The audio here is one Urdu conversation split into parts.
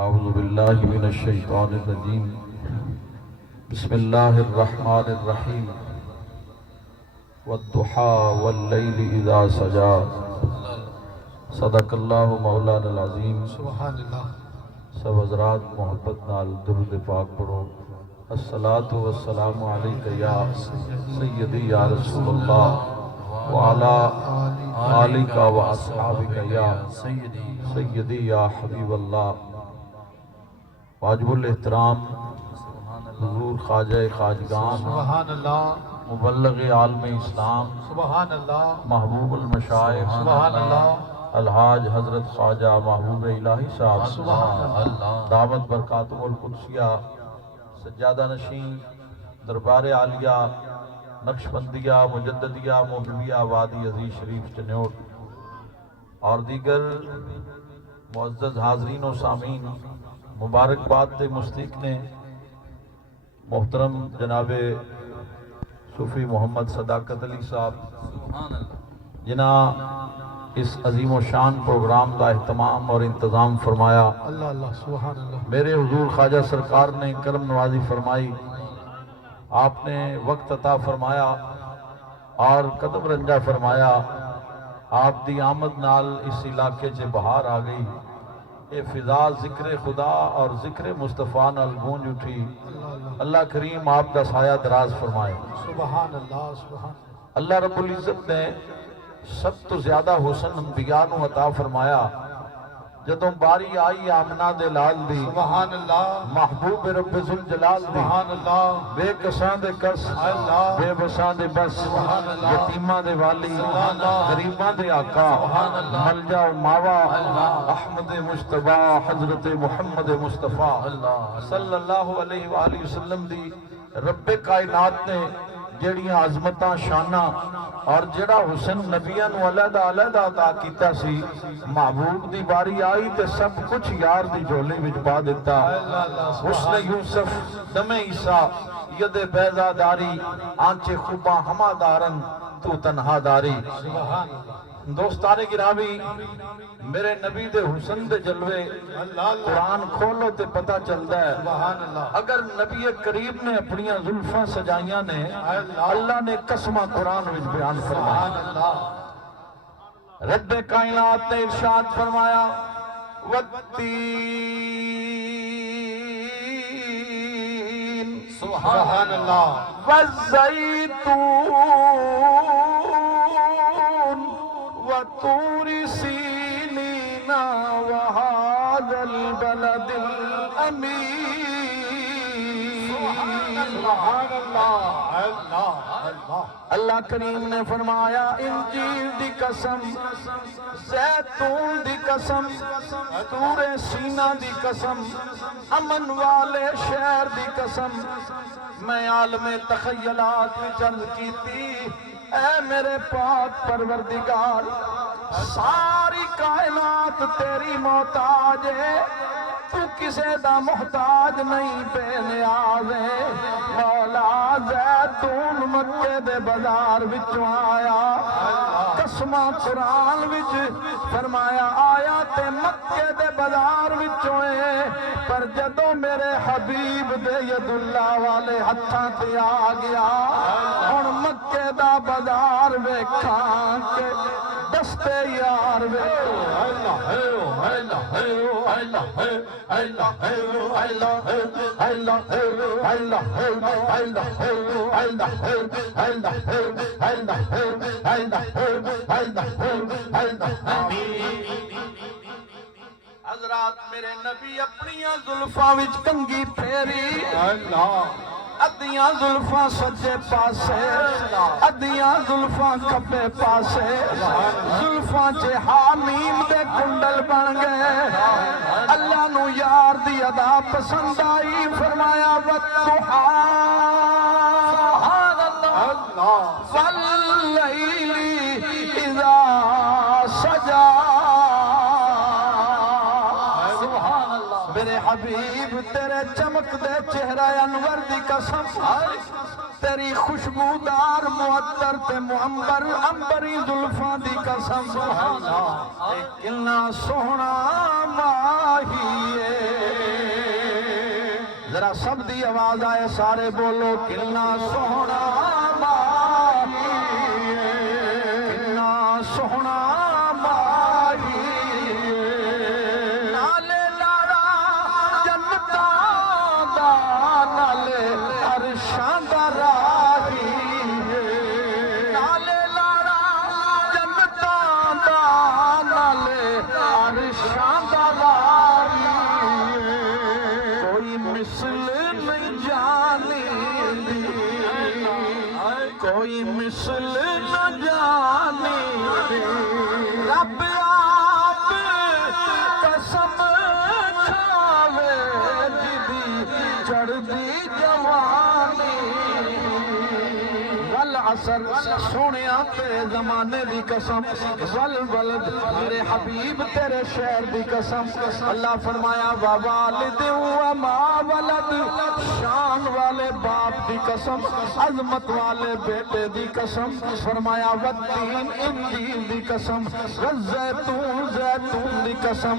اعوذ باللہ من الشیطان الرجیم بسم اللہ الرحمن الرحیم والضحى واللیل اذا سجا صدق اللہ مولانا العظیم۔ سبحان اللہ۔ سب حضرات محبت نال درود پاک پڑھو۔ الصلاۃ والسلام علیک یا سیدی یا رسول اللہ وعلی آلک و اصحابک یا سیدی یا حبیب اللہ۔ واجب الاحترام حضور خواجہ خواجگان، سبحان اللہ، مبلغ عالم اسلام، سبحان اللہ، محبوب المشائخ، سبحان اللہ، الحاج حضرت خواجہ محبوب الہی صاحب، سبحان اللہ، دعوت برکاتہ القدسیہ، سجادہ نشین، دربار عالیہ، نقشبندیہ، مجددیہ، محبیہ، وادی عزیز شریف چنیوٹ اور دیگر معزز حاضرین و سامعین، مبارکباد دے مستحق نے محترم جناب صوفی محمد صداقت علی صاحب جنہاں اس عظیم و شان پروگرام کا اہتمام اور انتظام فرمایا۔ اللہ اللہ، سبحان اللہ۔ میرے حضور خواجہ سرکار نے کرم نوازی فرمائی، آپ نے وقت عطا فرمایا اور قدم رنجہ فرمایا۔ آپ دی آمد نال اس علاقے سے بہار آ گئی، یہ فضا ذکر خدا اور ذکر مصطفیٰ نال گونج اٹھی۔ اللہ کریم آپ دا سایہ دراز فرمائے۔ سبحان اللہ، سبحان اللہ۔ اللہ رب العزت نے سب تو زیادہ حسن انبیاء نو عطا فرمایا۔ جدوں باری آئی آمنہ دے لال دی، سبحان اللہ، محبوب رب ذوالجلال دی، سبحان اللہ، بے کساں دے کس، اللہ، بے بساں دے بس، سبحان اللہ، یتیماں دے والی، سبحان اللہ، غریباں دے آقا، سبحان اللہ، ملجا و ماوا، اللہ، احمد مجتبی حضرت محمد مصطفیٰ صلی اللہ علیہ وآلہ وسلم دی رب کائنات نے جڑیاں عظمتاں شاناں اور جڑا حسن نبیاں نو علیحدہ علیحدہ عطا کیتا سی، محبوب دی باری آئی تے سب کچھ یار دی جھولے وچ پا دیتا۔ حسن یوسف دم عیسیٰ ید بیضا داری، آنچے خوباں ہما دارن تو تنہا داری۔ سبحان اللہ، دوستان گرامی، میرے نبی دے حسن دے جلوے اللہ، قرآن کھولو تے پتہ چلدا ہے۔ سبحان اللہ، اگر نبی کریم نے اپنیاں زلفاں سجائیاں نے، اللہ نے قسمہ قرآن وچ بیان فرمایا۔ سبحان اللہ، رب کائنات نے ارشاد فرمایا والتین سبحان اللہ، والزیتون وطور سینین وہذا البلد الامین۔ سبحان اللہ، اللہ اللہ، اللہ کریم نے فرمایا انجیل دی قسم، زیتون دی قسم، طور سینہ دی قسم، امن والے شہر دی قسم۔ میں عالم تخیلات میں چند کیتی، اے میرے پاک پروردگار، ساری کائنات تیری محتاج ہے، تو کسے دا محتاج نہیں، بے نیاز ہے۔ مولا زیتون مکے دے بازار وچوں آیا، قسمہ قرآن وچ فرمایا آیا تے مکے دے بازار وچوں ہے، پر جدوں میرے حبیب دے ید اللہ والے ہتھاں تے آ گیا، ہن مکے دا بازار ویکھاں کہ دستے یار ویکھو۔ اللہ ہے اللہ ہے اللہ ہے اللہ ہے اللہ ہے اللہ ہے اللہ ہے اللہ ہے اللہ ہے اللہ ہے اللہ ہے اللہ ہے اللہ ہے اللہ ہے۔ حضرات میرے نبی اپنیاں زلفاں وچ کنگھی پھیری، اللہ، ادیاں زلفاں سجے پاسے، ادیاں زلفاں کھبے پاسے، زلفاں چے حامیم دے کنڈل بن گئے۔ اللہ نو یار دی ادا پسند آئی، فرمایا والضحیٰ واللیل اذا سجا۔ میرے حبیب تیرے چمک دے چہرہ انور دی قسم، تیری خوشبودار معطر تے معمبر امبری زلفاں دی قسم، کتنا سوہنا ماہی ہے ذرا سب دی آواز آئے سارے بولو کنا سونا ماہی کنا سونا ماہی نالے لارا جنتاں دا نالے عرشاں دا راہی نالے لارا جنتاں دا نالے عرشاں دا راہی کوئی مثل نہیں جانی دی کوئی مثل نہ جانی دی رب آپ قسم کھاوے جدی چڑھدی جوانی والعصر سونیا تیرے زمانے دی قسم والولد میرے حبیب تیرے شہر دی قسم اللہ فرمایا ووالد وما ولد شان والے باپ دی قسم عظمت والے بیٹے دی قسم فرمایا والتین انجیل دی قسم والزیتون زیتون دی قسم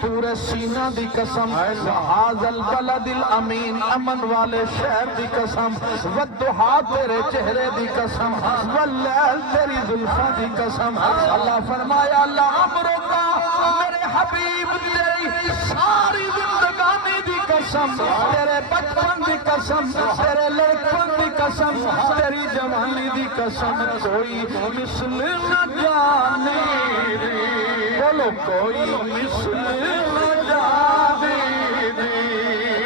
تور سینہ دی قسم وہذا البلد الامین امن والے شہر دی قسم والضحا تیرے چہرے دی قسم واللیل تیری زلفاں دی قسم اللہ فرمایا لعمرو کا میرے حبیب تیری ساری زندگانی دی قسم تیرے بچپن دی قسم تیرے لڑکپن دی قسم تیری جوانی دی قسم کوئی مثل نہ جانے بولو کوئی مثل نہ جانے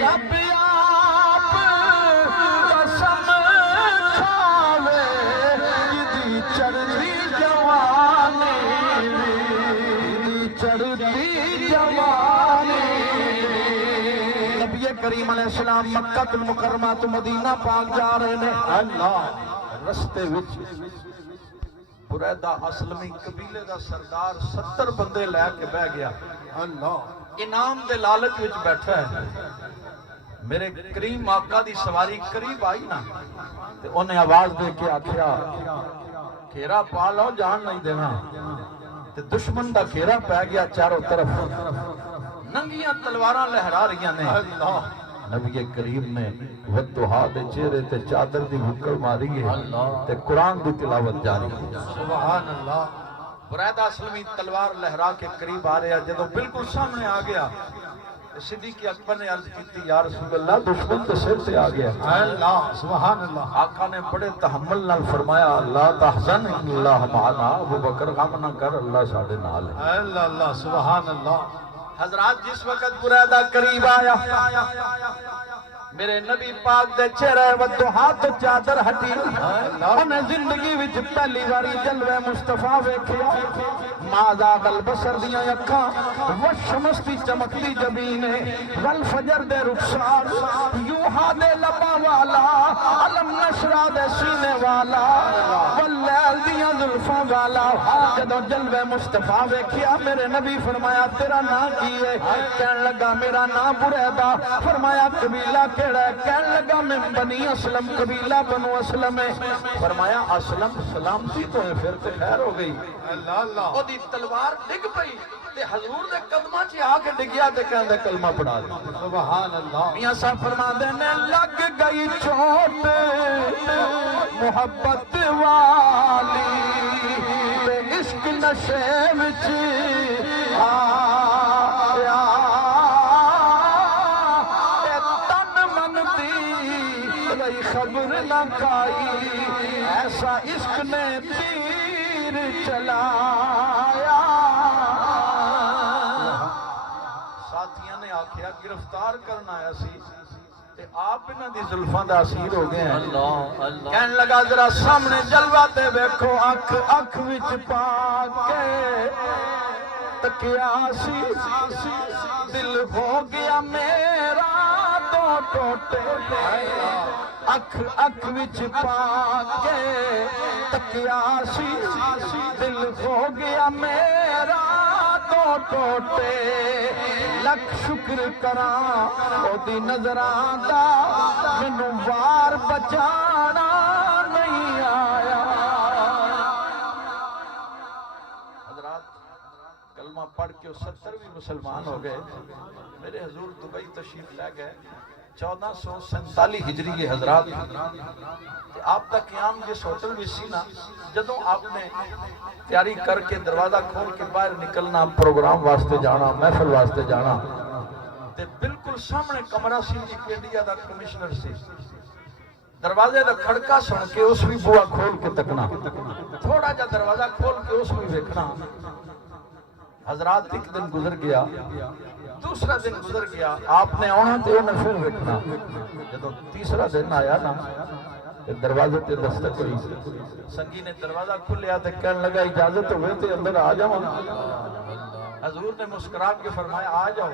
رب آپ قسم کھاوے جدی چڑھدی جوانی جدی چڑھدی جوانی نبی کریم علیہ السلام مکہ المکرمہ تو مدینہ پاک جا رہے ہیں اللہ رستے وچ بریدہ اسلمی قبیلے دا سردار 70 بندے لے کے بہ گیا اللہ انعام دے لالچ وچ بیٹھا ہے میرے کریم آقا دی سواری قریب آئی نا تے انہیں آواز دے کے آکھیا کھیرا پا لو جان نہیں دینا تے دشمن دا کھیرا پہ گیا چاروں طرف ننگیاں تلواراں لہرا رہی نے نبی کریم نے والضحا دے چہرے تے چادر دی بھکڑ ماری ہے تے قرآن دی تلاوت جاری ہے سبحان اللہ بریدہ اسلمی تلوار لہرا کے قریب آ رہا جدو بالکل سامنے آ گیا صدیق اکبر نے عرض کی یا رسول اللہ دشمن تے سر سے آ گیا اللہ سبحان اللہ آقا نے بڑے تحمل نال فرمایا لا تحزن اللہ معنا ابو بکر غم نہ کر اللہ ساڈے نال ہے اللہ اللہ سبحان اللہ حضرات جس وقت بریدہ قریب آیا میرے نبی پاک دے چہرے والضحا تو چادر ہٹی انہیں زندگی وچ پہلی باری جلوے مصطفیٰ ویکھیا ما ذاق البصر دیاں اکھاں والشمس دی چمکتی جبینے والفجر دے رخسار یوحا دے لباں والا علم نشرہ دے سینے والا واللیل دیاں زلفاں والا جدو جلوے مصطفیٰ ویکھیا میرے نبی فرمایا تیرا نام کی ہے کہن لگا میرا نام بریدہ فرمایا قبیلہ کیڑا ہے کہن لگا میں بنی اسلم قبیلہ بنو اسلم ہے فرمایا اسلم سلامتی تو ہے پھر تے خیر ہو گئی اللہ اللہ او دی تلوار ڈگ پئی تے حضور دے قدماں چ آ کے ڈگیا تے کہندا کلمہ پڑھا دے سبحان اللہ میاں صاحب فرماندے نے لگ گئی چوٹ محبت والی تے عشق نشے وچ آیا اے تن من دی رہی خبر نہ کائی ایسا عشق نے تیر چلایا ساتھیاں نے آکھیا گرفتار کرنا آیا سی تے آپ انہاں دی زلفاں دا اسیر ہو گئے ہیں کہن لگا ذرا سامنے جلوہ تے ویکھو اکھ اکھ وچ پا کے تکیا سی دل ہو گیا میرا دو ٹوٹے اکھ اکھ وچ پا کے تکیا سی دل ہو گیا میرا دو ٹوٹے لکھ شکر کراں او دی نظراں دا مینوں وار بچانا نہیں آیا حضرات کلمہ پڑھ کے 70 بھی مسلمان ہو گئے. میرے حضور دبئی تشریف لے گئے 1447 ہجری کے حضرات. آپ کا قیام جس ہوٹل میں سی نا, جدوں آپ نے تیاری کر کے دروازہ کھول کے باہر نکلنا, پروگرام واسطے جانا, محفل واسطے جانا, تے بالکل سامنے کمرہ سی ایک انڈیا دا کمشنر سی. دروازے دا کھڑکا سن کے اس بھی بوا کھول کے تکنا, تھوڑا جا دروازہ کھول کے اس بھی دیکھنا. حضرات ایک دن گزر گیا, دوسرا دن گزر گیا, آپ نے آنا تے انہیں پھر دیکھنا. جدو تیسرا دن آیا نا, دروازے تے دستک ہوئی, سنگی نے دروازہ کھلیا تے کہنے لگا اجازت ہوئے تے اندر آ جاؤں. حضور نے مسکرا کے فرمایا آ جاؤ.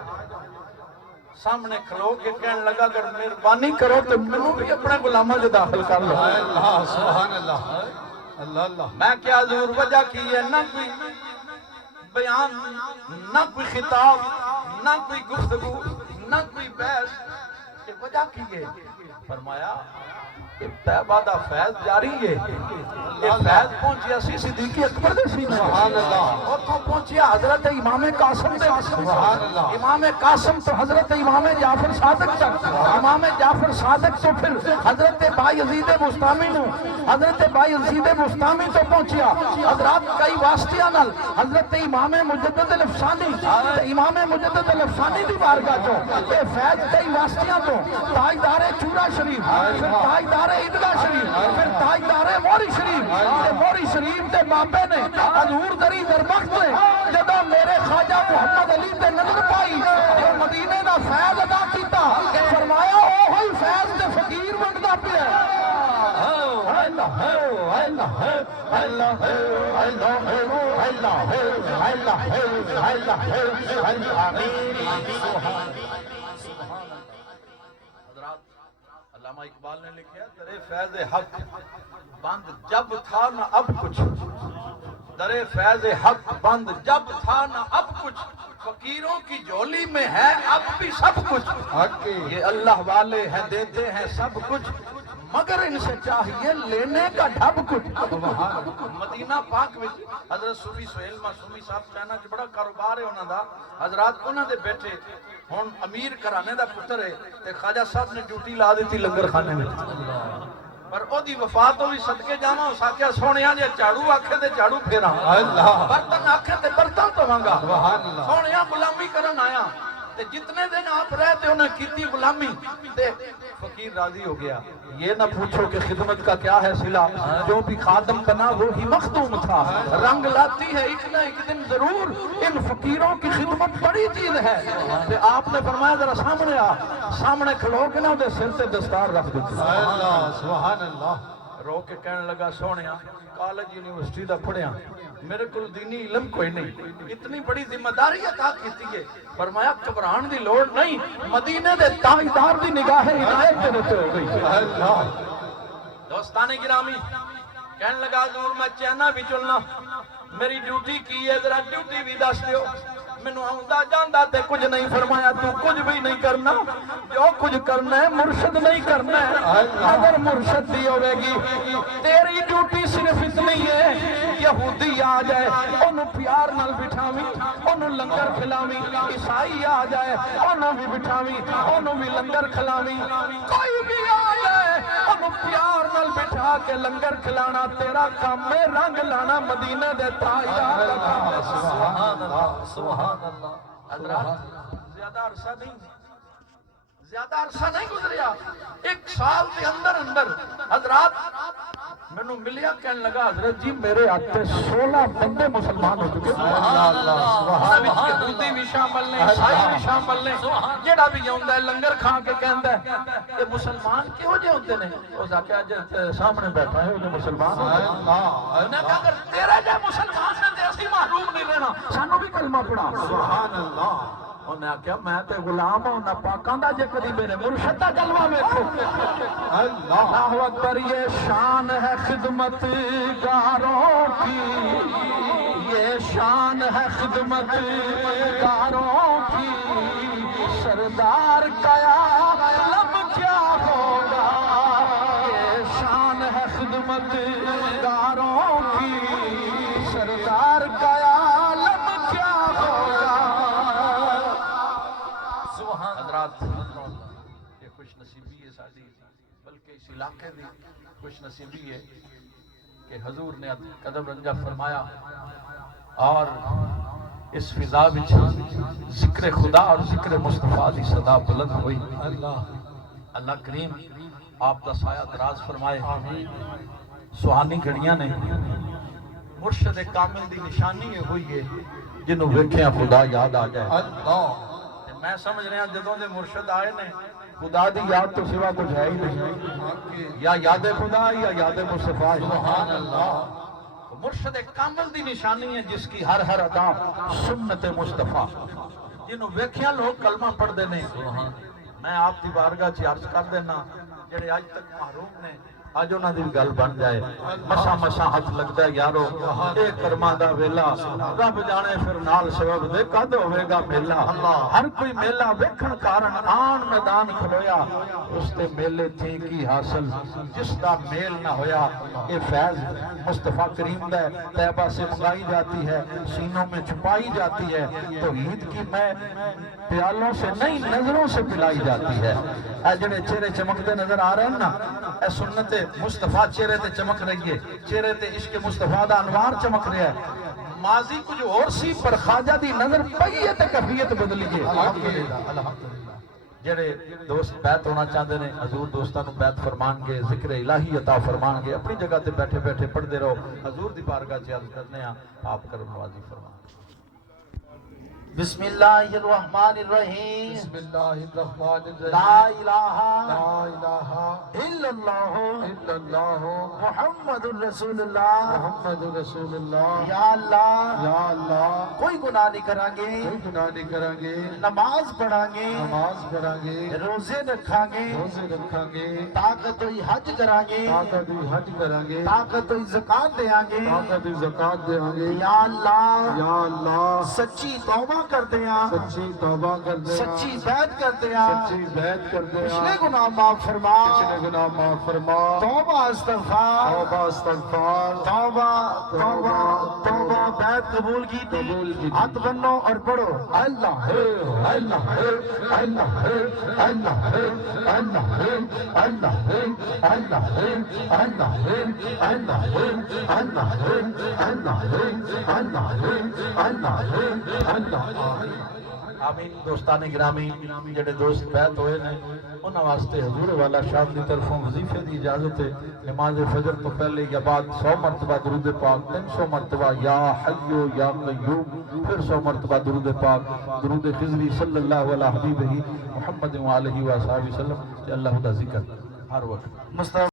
سامنے کھلو کے کہنے لگا اگر مہربانی کرو تو منو بھی اپنے غلامہ جو داخل کر لو. اللہ سبحان اللہ, اللہ اللہ. میں کیا حضور وجہ کی ہے, نہ کوئی بیان, نہ کوئی خطاب, نہ کوئی گفتگو, نہ کوئی بحث, یہ وجہ کی ہے. فرمایا طیبہ دا فیض جاری ہے. یہ فیض پہنچیا سی صدیق اکبر دے سینے, سبحان اللہ. اتھوں پہنچیا حضرت امام قاسم دے, سبحان اللہ. امام قاسم تو حضرت امام جعفر صادق تک, امام جعفر صادق تو پھر حضرت بایزید بستامی نو, حضرت بایزید بستامی تو پہنچیا. حضرات کئی واسطیاں نال حضرت امام مجدد الافسانی, امام مجدد الافسانی دی بارگاہ چو اے فیض کئی واسطیاں تو تاجدار چورا شریف, پھر تاجدار عیدگاہ شریف, پھر تاجدار موری شریف, موری شریف دے بابے نے حضور دری دربخت نے جدو میرے خواجہ محمد علی تے نظر پائی جو مدینے دا فیض ادا کیتا, فرمایا او ہوئی فیض دے فقیر بنتا پیا. علامہ اقبال نے لکھا درے فیض حق بند جب تھا نہ اب کچھ, درے فیض حق بند جب تھا نہ اب کچھ, فقیروں کی جھولی میں ہے اب بھی سب کچھ. یہ اللہ والے ہیں دیتے ہیں سب کچھ, مگر ان سے چاہیے لینے کا ڈھب کچھ. مدینہ پاک میں حضرت صوفی سہیل معصومی صاحب چائنا جو بڑا کاروبار ہے انہوں دا, حضرات انہوں دے بیٹھے ہون امیر کرانے دا پتر ہے, تے خواجہ صاحب نے ڈیوٹی لا دیتی لنگر خانے میں, پر او دی وفات ہوئی صدقے جاواں, اس آکھیا سونیاں جے جھاڑو آکھے تے جھاڑو پھیراں, برتن آکھے تے برتن دھواں, سونیاں غلامی کرن آیا. تے جتنے دن آپ رہے تے انہیں کیتی غلامی, تے فقیر راضی ہو گیا. یہ نہ پوچھو کہ خدمت کا کیا ہے صلہ, جو بھی خادم بنا وہی مخدوم تھا. رنگ لاتی ہے ایک نہ ایک دن ضرور, ان فقیروں کی خدمت بڑی چیز ہے. تے آپ نے فرمایا ذرا سامنے آ, سامنے کھلو کے نہ دے سر تے دستار رکھ دیتی. سبحان اللہ. رو کے کہنے لگا سونیا کالج یونیورسٹی دا پڑھیا, میرے کل دینی علم کوئی نہیں, اتنی بڑی ذمہ داری عطا کیتی ہے. فرمایا گھبران دی لوڑ نہیں, مدینے دے تاجدار دی نگاہ عنایت تیرے تے ہو گئی. دوستان گرامی کہنے لگا حضور میں چائنا بھی چلنا, میری ڈیوٹی کی ہے ذرا ڈیوٹی بھی دس دیو. مینوں آندا جاندا تے کچھ نہیں. فرمایا تو کچھ بھی نہیں کرنا, جو کچھ کرنا ہے مرشد نہیں کرنا ہے. اگر مرشد دی ہوے گی تیری ڈیوٹی صرف اتنی ہے, یہودی آ جائے انہوں پیار نال بٹھاویں, انہوں لنگر کھلاویں, عیسائی آ جائے انہوں بھی بٹھاویں, انہوں بھی لنگر کھلاویں, کوئی بھی آ جائے انہوں پیار نال بٹھا کے لنگر کھلانا تیرا کام ہے. رنگ لانا مدینے دے تاجدار دا کام ہے. سبحان اللہ, سبحان اللہ. حضرات زیادہ عرصہ نہیں گزریا, 1 سال کے اندر اندر حضرات میں نے ملیا, کہنے لگا حضرت جی میرے آتے 16 بندے مسلمان ہو چکے. یہودی بھی شامل نے, عیسائی بھی شامل نے, جیڑا بھی جاؤندا ہے لنگر کھا کے کہندا ہے کہ مسلمان کیوں جے ہوندے نے. اس آکھیا جے سامنے بیٹھا ہے وہ مسلمان ہوندے. انہاں کہا اگر تیرے جے مسلمان نے تے اسی محروم نہیں رہنا, سانو بھی کلمہ پڑھا. سبحان اللہ. انہیں آکھیا میں تے غلام ہوں نہ پاکاں دا, جے کدی میرے مرشد دا جلوہ ویکھو. اللہ اکبر. یہ شان ہے خدمت گاروں کی, یہ شان ہے خدمت گاروں کی, سردار کا عالم کیا ہوگا. یہ شان ہے خدمت گاروں کی, سردار کا عالم کیا ہوگا. خوش نصیبی ہے ساری بلکہ اس علاقے دی خوش نصیبی ہے کہ حضور نے قدم رنجہ فرمایا اور اس فضا وچ ذکر خدا اور ذکر مصطفیٰ دی صدا بلند ہوئی اللہ کریم آپ دا سایہ دراز فرمائے سہانی گھڑیاں نے مرشد کامل دی نشانی یہ ہوئی ہے جنہوں ویکھیاں خدا یاد آ جائے میں سمجھ رہا جدوں دے مرشد آئے نے خدا دی یاد تو سوا کچھ ہے ہی نہیں یا یاد خدا یا یاد مصطفیٰ سبحان اللہ مرشد کامل دی نشانی ہے جس کی ہر ادا سنت مصطفیٰ جنہوں ویکھیاں لوگ کلمہ پڑھ دینے میں آپ دی بارگاہ چ عرض کر دینا جڑے آج تک محروم نے آج انہاں دی گل بن جائے مسا ہاتھ لگتا ہے یارو اے کرما دا ویلا رب جانے پھر نال سبب دے کد ہوے گا میلہ ہر کوئی میلہ ویکھن کارن آن میدان کھلویا اس تے میلے تھی کی حاصل جس دا میل نہ ہویا اے فیض مصطفیٰ کریم دا طیبہ سے منگائی جاتی ہے سینوں میں چھپائی جاتی ہے تو عید کی میں پیالوں سے نہیں نظروں سے پلائی جاتی ہے اے جڑے چہرے چمکتے نظر آ رہے ہیں نا اے سنت مصطفیٰ چہرے تے چمک رہی ہے چہرے تے عشق مصطفیٰ دا انوار چمک رہا ہے ماضی کچھ اور سی پر خواجہ دی نظر پئی ہے تے کیفیت بدلی ہے الحمدللہ جڑے دوست بیعت ہونا چاہتے ہیں حضور دوستاں کو بیعت فرمان کے ذکر الہی عطا فرمان کے اپنی جگہ تے بیٹھے بیٹھے پڑھتے رہو حضور دی بارگاہ چ عرض کرنے ہیں آپ کرم نوازی فرمان بسم اللہ الرحمن الرحیم بسم اللہ الرحمن الرحیم لا الہ الا اللہ محمد رسول اللہ یا اللہ کوئی گناہ نہیں کریں گے نماز پڑھیں گے روزے رکھاں گے طاقت ہوئی حج کریں گے طاقت ہوئی زکات دیاں گے یا اللہ سچی توبہ کرتے ہیں سچی بیعت کرتے ہیں پچھلے گناہ معاف فرما توبہ استغفار توبہ بیعت قبول کی ہاتھ بنو اور پڑھو اللہ ہے اللہ ہے اللہ ہے اللہ ہے اللہ ہے اللہ ہے اللہ ہے اللہ ہے اللہ ہے اللہ ہے اللہ ہے اللہ ہے اللہ ہے اللہ آمین دوستان گرامی جڑے دوست بیعت ہوئے نے انہاں واسطے حضور والا شاہ دی طرفوں وظیفے دی اجازت ہے نماز فجر تو پہلے یا بعد 100 مرتبہ درود پاک 300 مرتبہ یا حی یا قیوم پھر 100 مرتبہ درود پاک درود خضری صلی اللہ علیہ حبیبہ محمد و آلہ و صحابہ وسلم اللہ دا ذکر ہر وقت